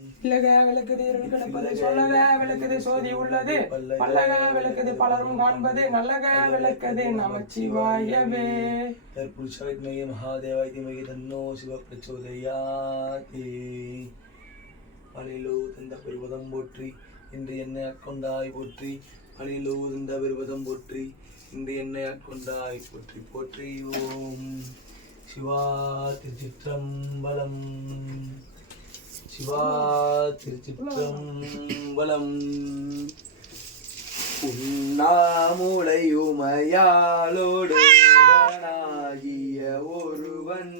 இல்லக விளக்குது இருள் கிடப்பது சொல்லக விளக்குது சோதி உள்ளது பல்லக விளக்குது பலரும் காண்பது நல்லக விளக்குது நமச்சிவாயவே. தற்புருஷாவித்மகே மகாதேவாய தீமகி தன்னோ சிவ பிரச்சோதயாதே. பலிலோ தந்த பெருவதம் போற்றி இன்று என்னை அக்கொண்டாய் போற்றி. பலிலோ தந்த பெருவதம் போற்றி இன்று என்னை அக்கொண்டாய் போற்றி போற்றி. ஓம் சிவா திருச்சிற்றம்பலம். சிவா திருச்சிற்றம்பலம். உண்ணாமுலையுமையாளோடு உடனாகிய ஒருவன்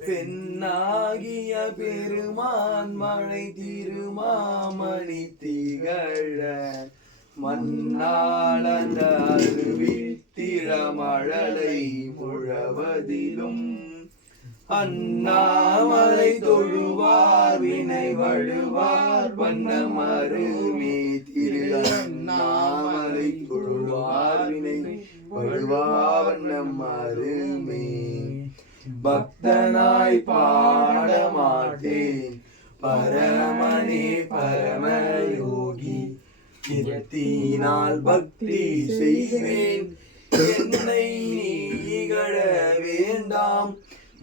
பெண்ணாகிய பெருமான் மழை திருமாமணி திகழ மண்ணாளந்த அருவித்திரமழலை முழவதிலும் அண்ணாமலை தொழுவார் வினை வழுவார் வண்ணமருமே திரு அண்ணாமலை தொழுவார் வினை வழுவார் வண்ணமருமே. பக்தனாய் பாட மாட்டேன் பரமனே பரமயோகி எத்தினால் பக்தி செய்வேன் என்னை நீகழ வேண்டாம்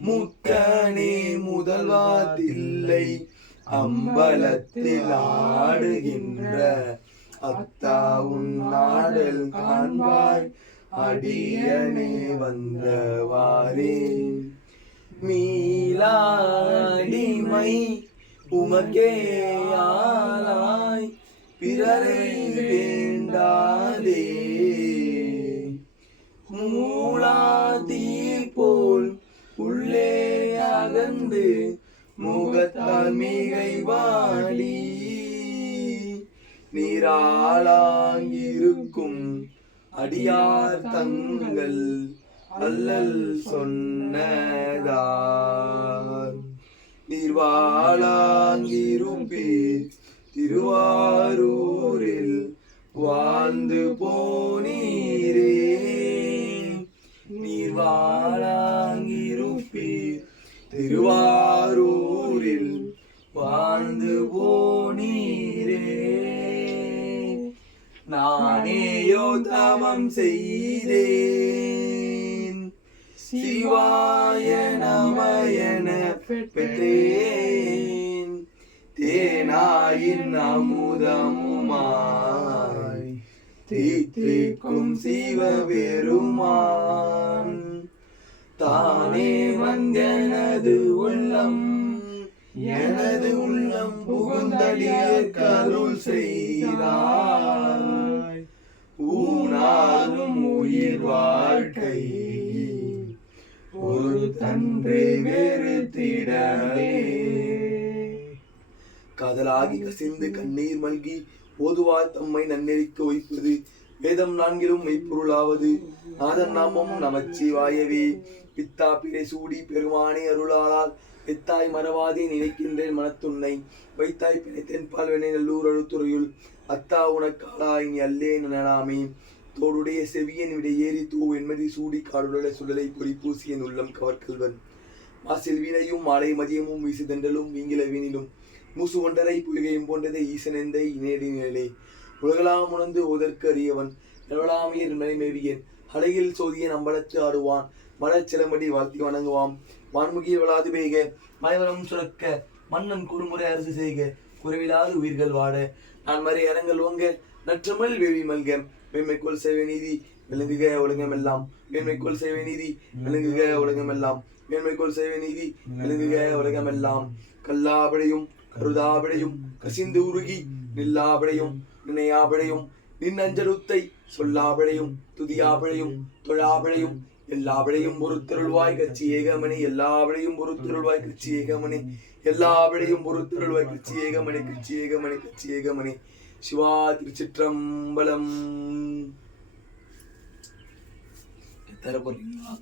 முத்தனே முதல்வா தில்லை அம்பலத்தில் ஆடுகின்ற அத்தா உன்னாடல் காண்பாய் அடியனே வந்தவாரே. மீளாடிமை உமக்கே ஆளாய் பிறரை வேண்டாதே மூளாதீ போல் உள்ளே அகன்று முகத்தால் மிகை வாடி நீராளாங்கிருக்கும் அடியார் தங்கள் அல்லல் சொன்னதார் நீர்வாளாங்கிருப்பீர் திருவாரூரில் வாழ்ந்து போனீரே. நீர்வாளாங்கிருப்பீர் திருவாரூரில் வாழ்ந்து போனீரே. நானேயோ தவம் செய்தேன் சிவாய நமயன பெற்றேன் தேனாயின் அமுதமுமாய் தீத்திக்கும் சிவபெருமான் தானே வந்தனது உள்ளம் எனது உள்ளம் புகுந்தடிய கருள் செய்தாய் ஊனாலும் உயிர் வாழ்க்கை ஒரு தன்றை வெறுத்திடவே. காதலாகி கசிந்து கண்ணீர் மல்கி ஓதுவார் தம்மை நன்னெறிக்க வைப்பது வேதம் நான்கிலும் மெய்ப்பொருளாவது நாதன் நாமம் நமச்சிவாயவே. பித்தா பிறை சூடி பெருமானே அருளாளால் எத்தாய் மறவாதே நினைக்கின்றேன் மனத்துன்னை வைத்தாய் பிணைத்தேன் பால்வெனை நல்லூர் அழுத்துறையுள் அத்தா உனக்காளாய் நீ அல்லே நனாமே. தோடுடைய செவியன் விட ஏறி தூ வெண்மதி சூடி காடுடைய சுடலை பொறி பூசியன் உள்ளம் கவர்கல்வன் மாசெல்வினையும் மாலை மதியமும் வீசு தென்றலும் வீங்கில வீணிலும் மூசு ஒன்றரை பொய்கையும் போன்றதை ஈசனெந்த இனேடி நிழலே. உலகலாம் உணர்ந்து ஓதற்கு அறியவன் நிலவலாமியர் மலைமேவியன் அலையில் சோதியன் அம்பலத்து ஆடுவான் மலச்சிலம்படி வாழ்த்தி வணங்குவான் வான்முகில் வளாது பெய்க மயவரம் சுரக்க மன்னன் குறுமுறை அரசு செய்க குறைவிலாது உயிர்கள் வாட நான் மறை அரங்கள் ஓங்க நற்றமிழ் வேவி மல்க மேன்மைக்குள் சேவை நீதி விளங்குக உலகமெல்லாம் மேன்மைக்குள் சேவை நீதி விளங்குக உலகமெல்லாம் மேன்மைக்குள் சேவை நீதி விளங்குக உலகமெல்லாம். கல்லாபடையும் கருதாபடையும் கசிந்து உருகி நில்லாபடையும் நினையாபடையும் நின் அஞ்சலுத்தை சொல்லாபடையும் துதியாபடையும் தொழாபடையும் எல்லாபடையும் பொறுத்தருள்வாய் கட்சி ஏகமணி எல்லாபடையும் பொறுத்தருள்வாய் கட்சி ஏகமணி எல்லாபடையும் பொறுத்தருள்வாய் கட்சி ஏகமணி கட்சி ஏகமணி கட்சி ஏகமணி. சிவா திருச்சிற்றம்பலம். தர போறீங்களா?